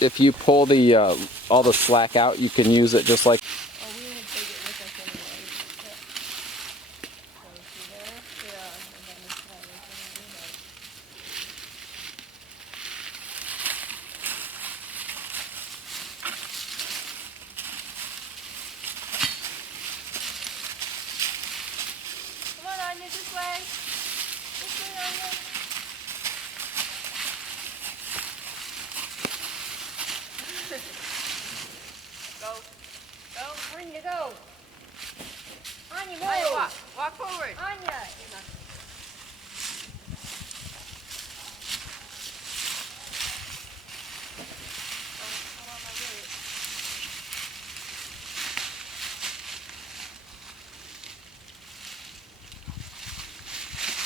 if you pull the all the slack out, you can use it just like. Oh, we didn't take it with us anyway. Yeah. So see there? Yeah, and then it's not working anyway. Come on, Anya, this way. This way, Anya. Go. Go. Anya, go. Anya, move. Anya, walk. Walk forward. Anya.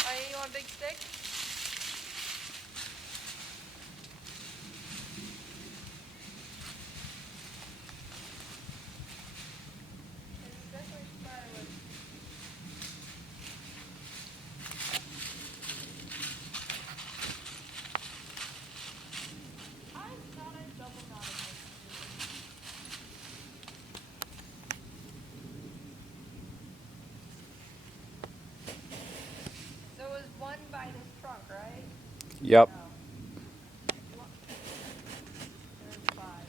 Anya, you want a big stick? There's definitely spiderweb. I thought I double knotted this. So it was one by this trunk, right? Yep. No. There's five.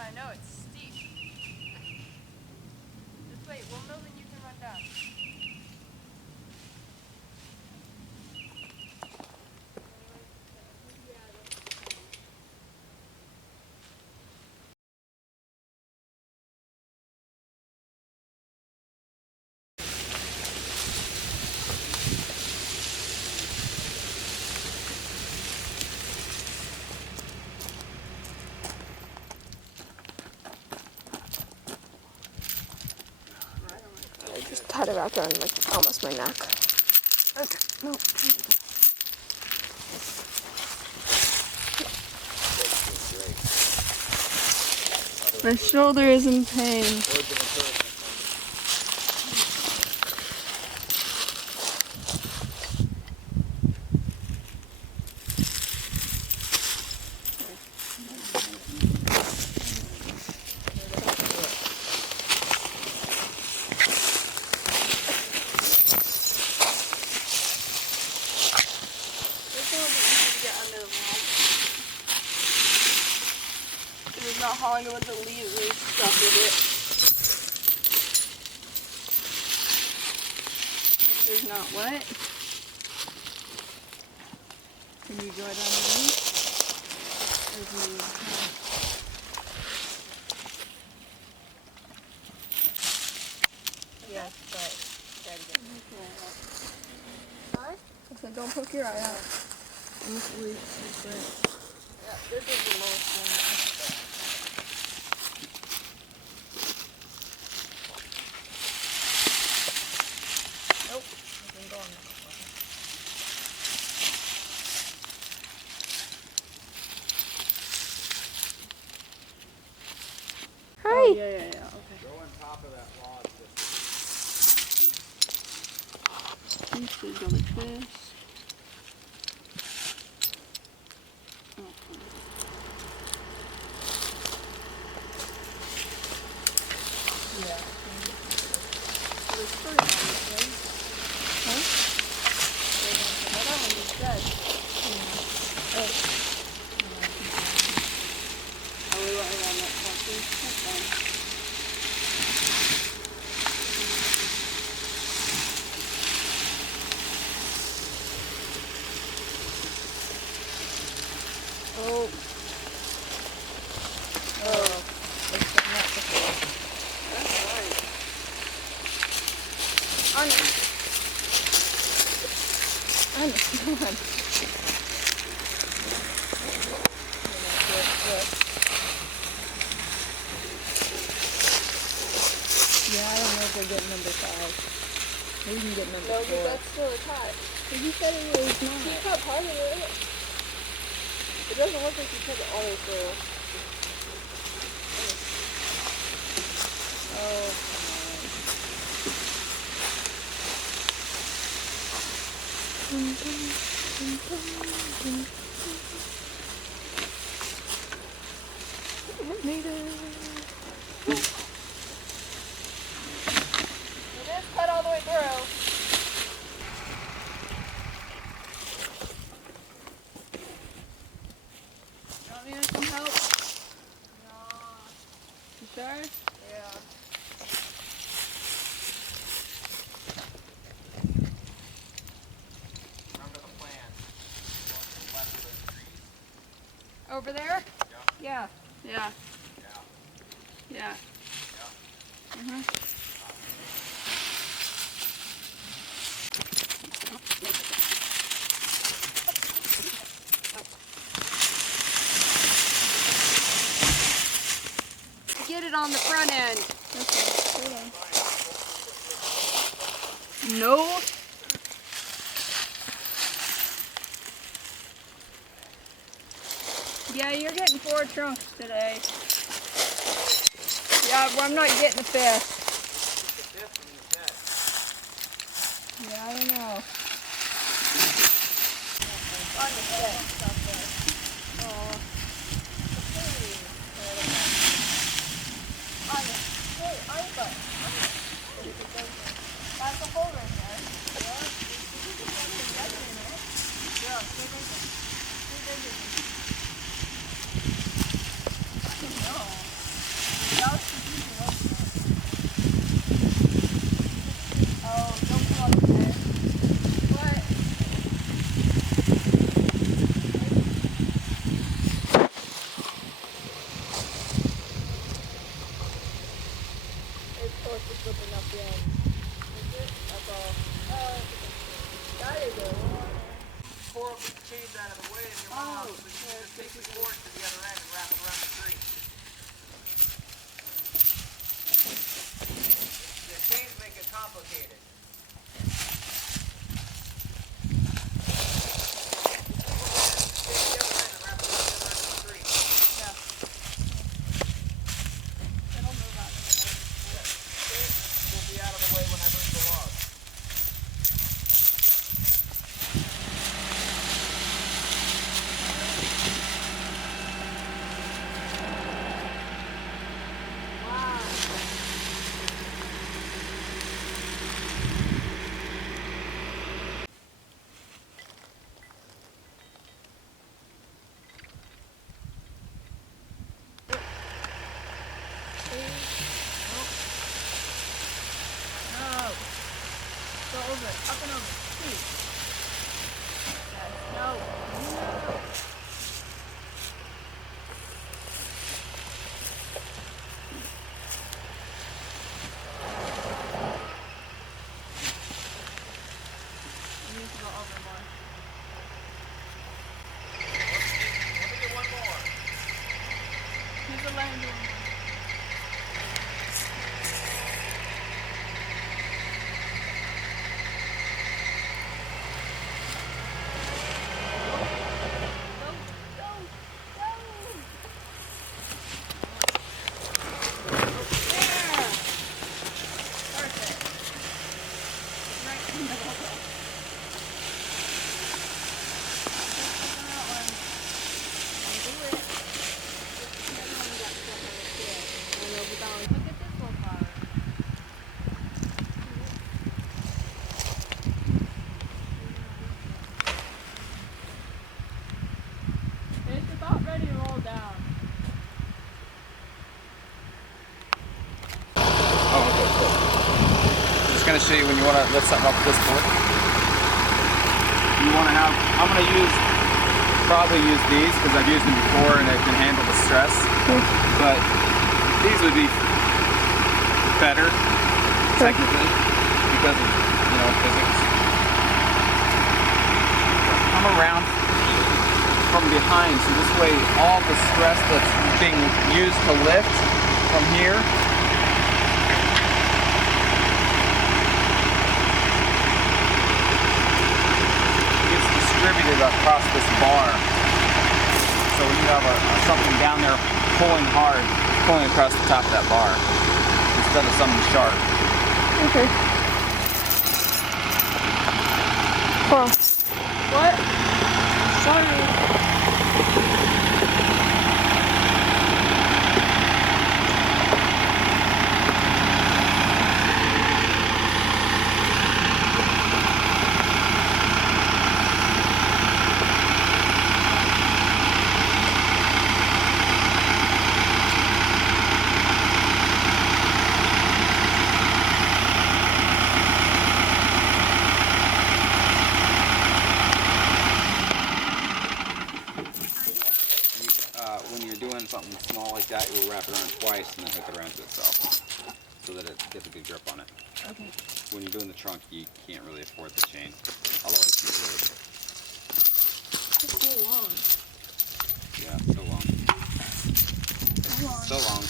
I know, it's steep. Just wait, one move and you can run down. I just tied it back around like almost my neck. Okay, no. My shoulder is in pain. It's not hauling with the leaves and stuff with it. There's not what? Can you go down the leaf? Yes, but try to get I said don't poke your eye out. Yeah, this is the lowest one. Nope, I've been going now. Hi. Yeah, okay. Go on top of that log. This should go like this. Yeah. There's three on this one. Huh? Well, that one is dead. Are we running on that property? That's fine. Oh. Oh. It's done that before. That's fine. Understand. Yeah, I don't know if we'll get number 5. Maybe we can get number No, 4. but that's still a tie. You said it was not. You cut part of it. It doesn't look like you took it all the way through. Oh, Made it. It is cut all the way through. You want me to come help? You sure? Yeah. Remember the plan. Go to the left of those trees. Over there? Yeah. Yeah. Yeah. Yeah. Mhm. Get it on the front end. Okay. Hold on. No. Yeah, you're getting 4 trunks today. Yeah, well, I'm not getting a fifth. Yeah, I don't know. That's a hole right there. slipping up the end. That's all. That is a long. Pull the chains out of the way and your mom just take the cord to the other end and wrap it around the tree. The chains make it complicated. Go over it. Up and over. Please. Yes. No. No. You need to go over more. Let me get one more. Here's the line doing one. It's about ready to roll down. Oh, okay, cool. I'm just gonna show you when you want to lift something up with this board. You want to have, I'm gonna probably use these because I've used them before and they can handle the stress. But these would be better, technically, because of, physics. Come around from behind, so this way all the stress that's being used to lift from here is distributed across this bar. So when you have something down there pulling hard, it's pulling across the top of that bar instead of something sharp. Okay. Cool. What? Sorry. When you're doing something small like that, you'll wrap it around twice and then hook it around to itself so that it gets a good grip on it. Okay. When you're doing the trunk, you can't really afford the chain. Otherwise, you would. It's so long. Yeah, so long. So long.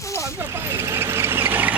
So long, bye-bye.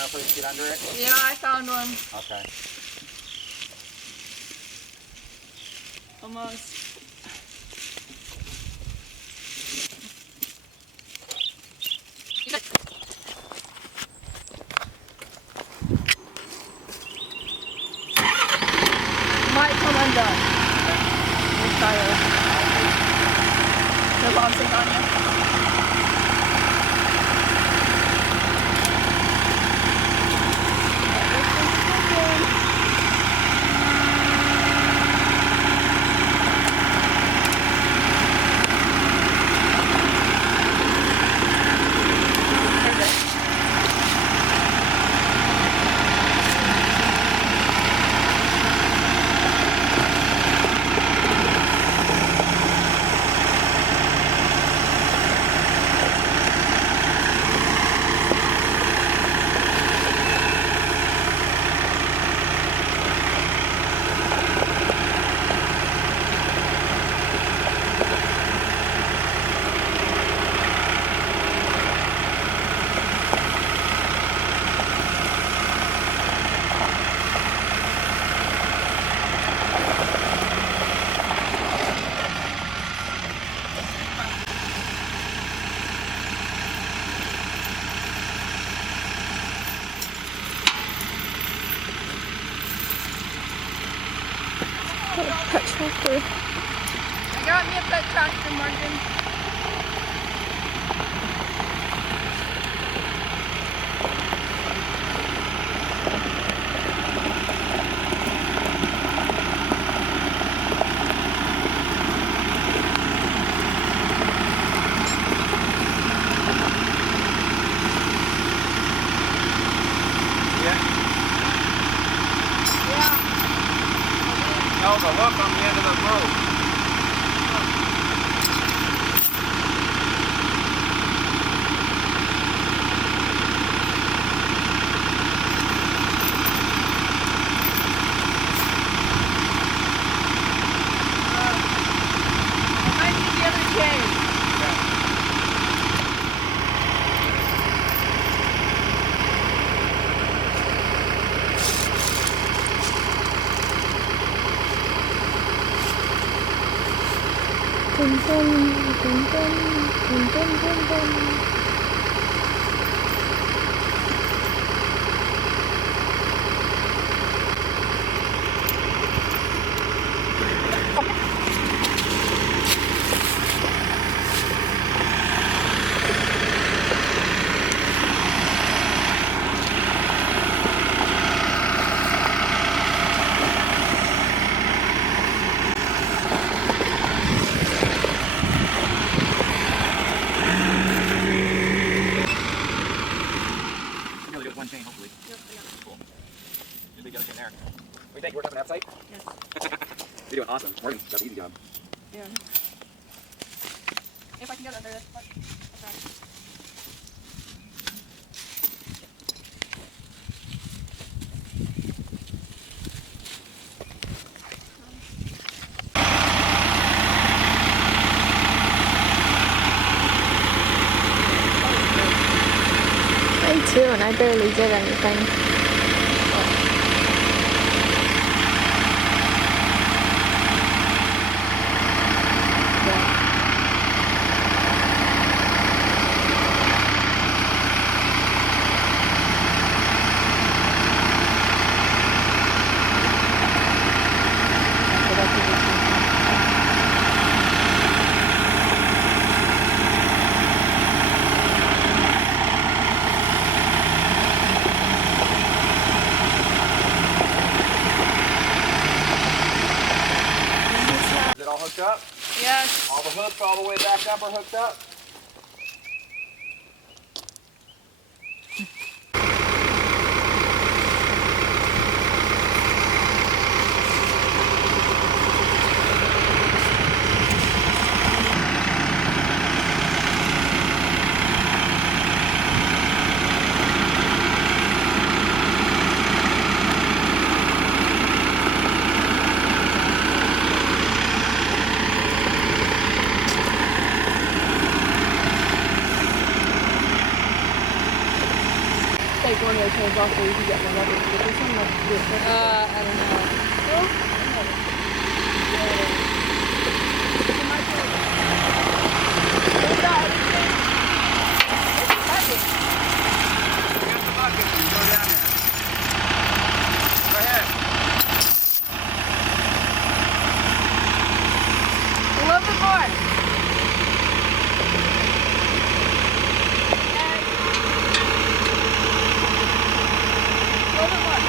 find a place to get under it? Yeah, I found one. Okay. Almost. Might come undone. Let's try it. No bouncing on you. Pet tractor. I got me a pet tractor, Morgan. No, the hook on the end of the rope. I need the other chain. Dun, dun, dun, dun, dun, dun, dun, dun. Really good one chain, hopefully. Cool. Just leave the other chain there. What do you think? Work up an outside? Yes. You're doing awesome. Morgan, that's an easy job. Yeah. If I can get under this. Okay. Me too, and I barely did anything. Is it all hooked up? Yes. All the hooks all the way back up are hooked up? there's also you can get the rubber, but this one might do it perfect. I don't know. Get the bucket and go down there. Go ahead. A little bit more. A little bit more.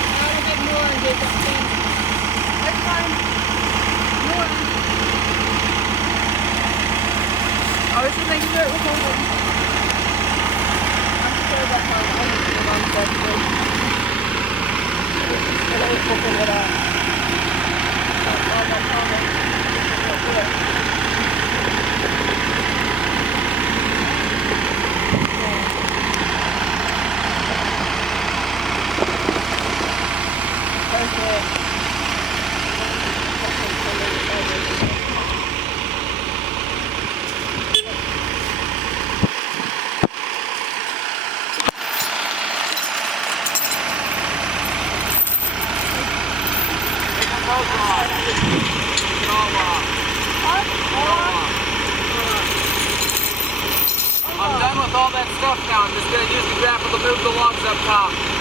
I want to get more and get that thing. Next time, more. I was just making sure it was over. I'm sure that's how I'm going to go on the best way. And I was hoping that all that problem was good. I'm done with all that stuff now. I'm just going to use the grapple to move the logs up top.